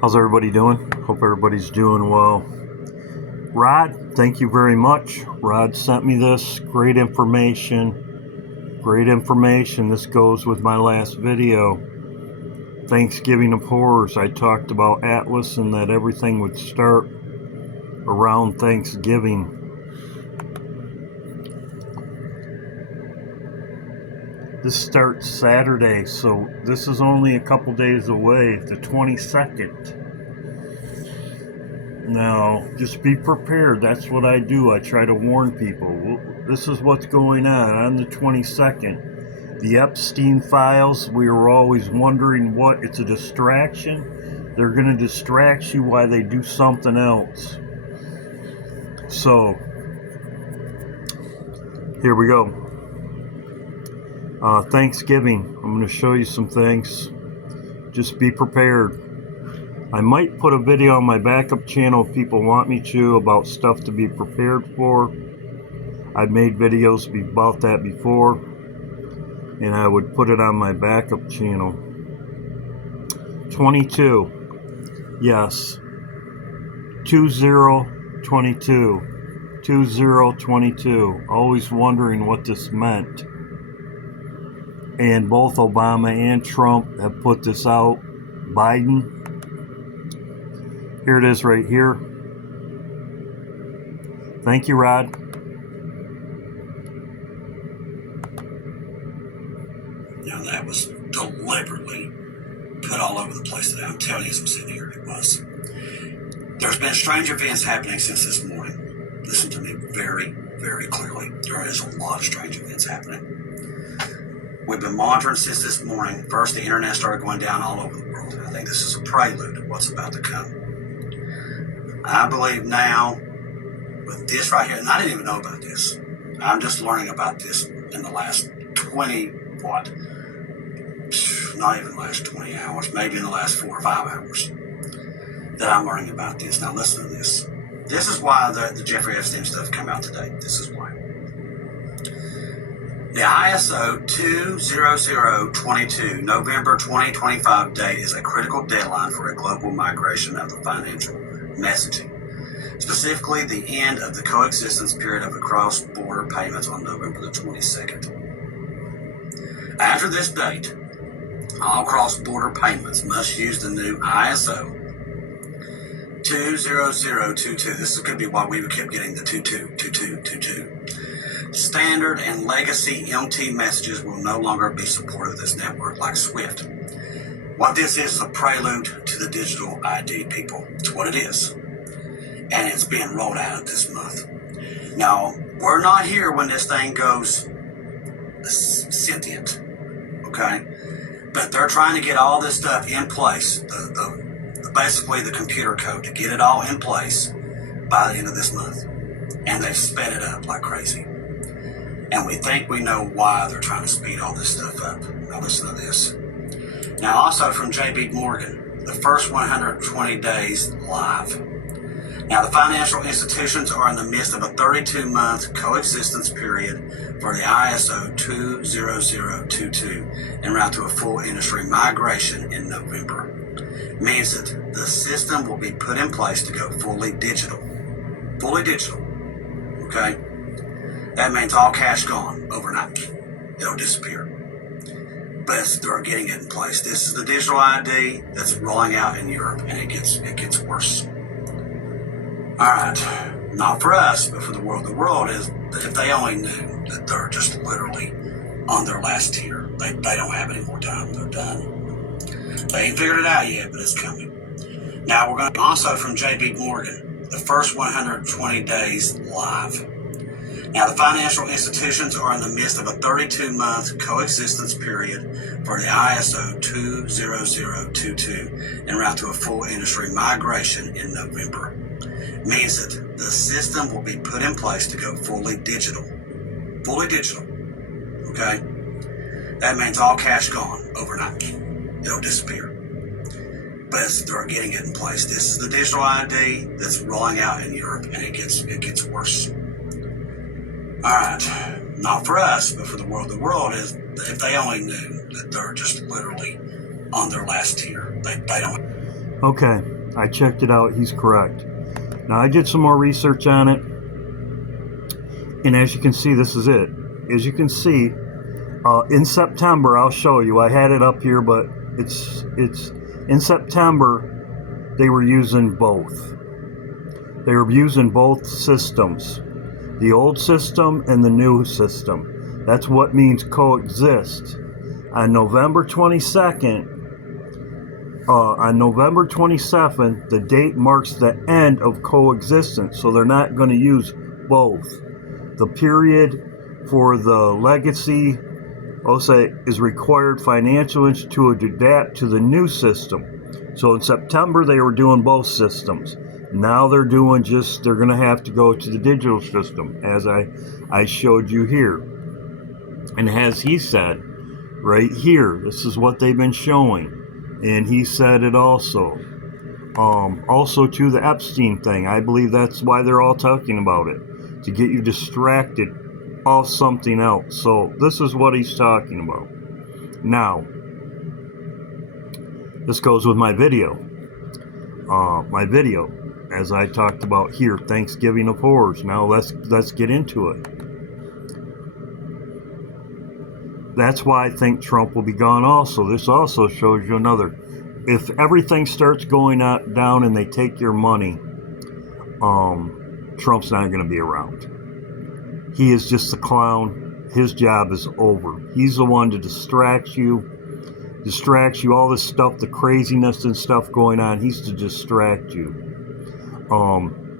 How's everybody doing? Hope everybody's doing well. Rod, thank you very much. Rod sent me this. Great information. Great information. This goes with my last video. Thanksgiving of Horrors. I talked about Atlas and that everything would start around Thanksgiving. This starts Saturday, so this is only a couple days away, the 22nd. Now, just be prepared. That's what I do. I try to warn people. Well, this is what's going on the 22nd. The Epstein files, we were always wondering what. It's a distraction. They're going to distract you while they do something else. So, here we go. Thanksgiving. I'm going to show you some things. Just be prepared. I might put a video on my backup channel if people want me to about stuff to be prepared for. I've made videos about that before, and I would put it on my backup channel. 22. Yes. 2022. 2022. Always wondering what this meant. And both Obama and Trump have put this out. Biden. Here it is right here. Thank you, Rod. Now that was deliberately put all over the place today. I'm telling you, as I'm sitting here, it was. There's been strange events happening since this morning. Listen to me very, very clearly. There is a lot of strange events happening. We've been monitoring since this morning. First, the internet started going down all over the world. I think this is a prelude to what's about to come. I believe now, with this right here, and I didn't even know about this. I'm just learning about this in the last 20, not even the last 20 hours, maybe in the last 4 or 5 hours, that I'm learning about this. Now listen to this. This is why the Jeffrey Epstein stuff came out today. This is why. The ISO 20022 November 2025 date is a critical deadline for a global migration of the financial messaging, specifically the end of the coexistence period of the cross-border payments on November the 22nd. After this date, all cross-border payments must use the new ISO 20022. This could be why we kept getting the 222222. Standard and legacy MT messages will no longer be supported of this network like SWIFT. What this is a prelude to the digital ID, people. It's what it is. And it's being rolled out this month. Now, we're not here when this thing goes sentient, okay? But they're trying to get all this stuff in place, basically the computer code, to get it all in place by the end of this month. And they've sped it up like crazy. And we think we know why they're trying to speed all this stuff up. Now listen to this. Now also from J.B. Morgan, the first 120 days live. Now the financial institutions are in the midst of a 32-month coexistence period for the ISO 20022 en route to a full industry migration in November. Means that the system will be put in place to go fully digital. Fully digital. Okay? That means all cash gone overnight. It'll disappear. But they're getting it in place. This is the digital ID that's rolling out in Europe, and it gets worse. All right, not for us, but for the world. The world is, if they only knew that they're just literally on their last tier. They don't have any more time. They're done. They ain't figured it out yet, but it's coming. Now we're going to also from J.B. Morgan, the first 120 days live. Now, the financial institutions are in the midst of a 32-month coexistence period for the ISO 20022 en route to a full industry migration in November. Means that the system will be put in place to go fully digital. Fully digital. Okay? That means all cash gone overnight. It'll disappear. But they're getting it in place. This is the digital ID that's rolling out in Europe, and it gets worse. All right, not for us, but for the world. The world is, if they only knew that they're just literally on their last tier. They don't. Okay, I checked it out. He's correct. Now I did some more research on it, and as you can see, this is it. As you can see, in September, I'll show you. I had it up here, but it's in September. They were using both. They were using both systems, the old system and the new system. That's what means coexist. On November 22nd, on November 27th, the date marks the end of coexistence, so they're not going to use both. The period for the legacy, I'll say, is required financial institute to adapt to the new system. So in September, they were doing both systems. Now they're doing they're going to have to go to the digital system, as I showed you here. And as he said, right here, this is what they've been showing. And he said it also. Also to the Epstein thing. I believe that's why they're all talking about it, to get you distracted off something else. So this is what he's talking about. Now, this goes with my video. As I talked about here, Thanksgiving of Horrors. Now let's get into it. That's why I think Trump will be gone also. This also shows you another. If everything starts going down and they take your money, Trump's not going to be around. He is just a clown. His job is over. He's the one to distract you, all this stuff, the craziness and stuff going on. He's to distract you.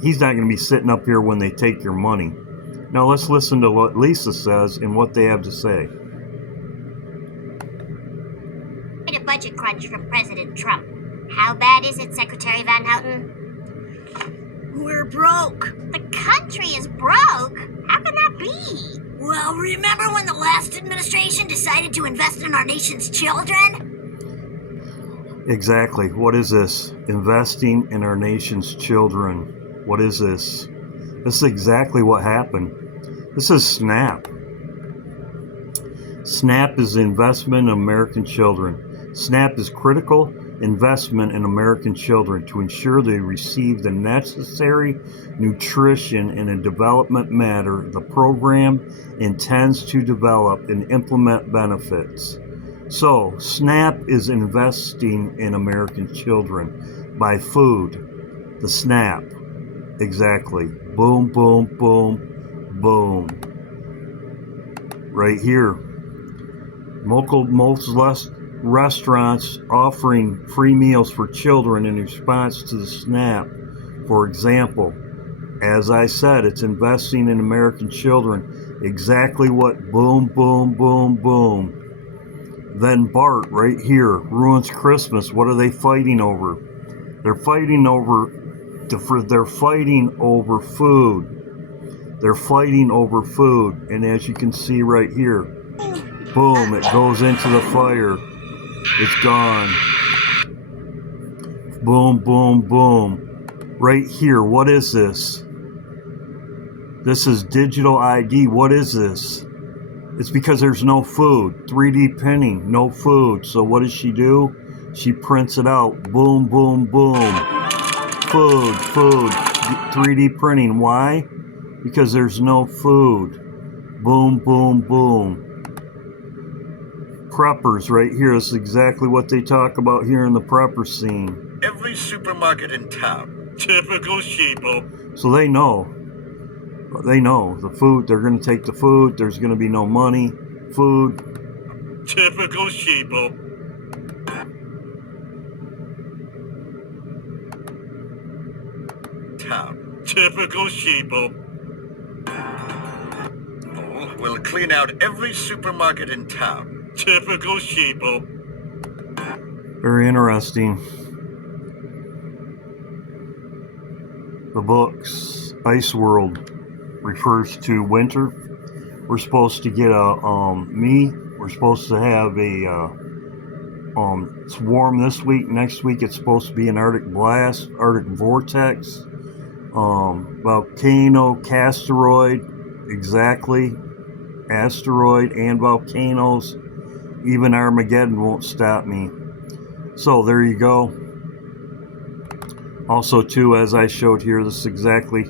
He's not going to be sitting up here when they take your money. Now let's listen to what Lisa says and what they have to say. A budget crunch from President Trump. How bad is it, Secretary Van Houten? We're broke. The country is broke? How can that be? Well, remember when the last administration decided to invest in our nation's children? Exactly. What is this? Investing in our nation's children. What is this? This is exactly what happened. This is SNAP. SNAP is the investment in American children. SNAP is critical investment in American children to ensure they receive the necessary nutrition in a development manner. The program intends to develop and implement benefits. So, SNAP is investing in American children by food. The SNAP. Exactly. Boom, boom, boom, boom. Right here. Most restaurants offering free meals for children in response to the SNAP. For example, as I said, it's investing in American children. Exactly what boom, boom, boom, boom. Then Bart, right here, ruins Christmas. What are they fighting over? They're fighting over food. They're fighting over food. And as you can see right here, boom, it goes into the fire. It's gone. Boom, boom, boom. Right here, what is this? This is digital ID. What is this? It's because there's no food. 3D printing, no food. So what does she do? She prints it out. Boom, boom, boom. Food, 3D printing. Why? Because there's no food. Boom, boom, boom. Preppers right here. This is exactly what they talk about here in the prepper scene. Every supermarket in town. Typical sheeple. So they know. They know the food. They're going to take the food. There's going to be no money. Food. Typical sheeple. Town. Typical sheeple. We'll clean out every supermarket in town. Typical sheeple. Very interesting. The books. Ice World refers to winter. We're supposed to get we're supposed to have it's warm this week. Next week it's supposed to be an Arctic blast, Arctic vortex, volcano, asteroid, exactly, asteroid and volcanoes. Even Armageddon won't stop me. So there you go. Also, too, as I showed here, this is exactly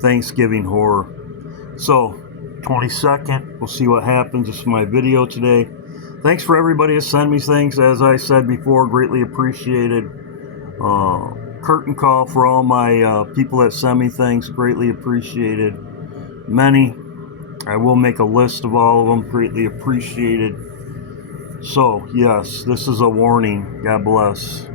Thanksgiving horror. So, 22nd, we'll see what happens. This is my video today. Thanks for everybody to send me things. As I said before, greatly appreciated. Curtain call for all my people that send me things. Greatly appreciated. Many. I will make a list of all of them. Greatly appreciated. So, yes, this is a warning. God bless.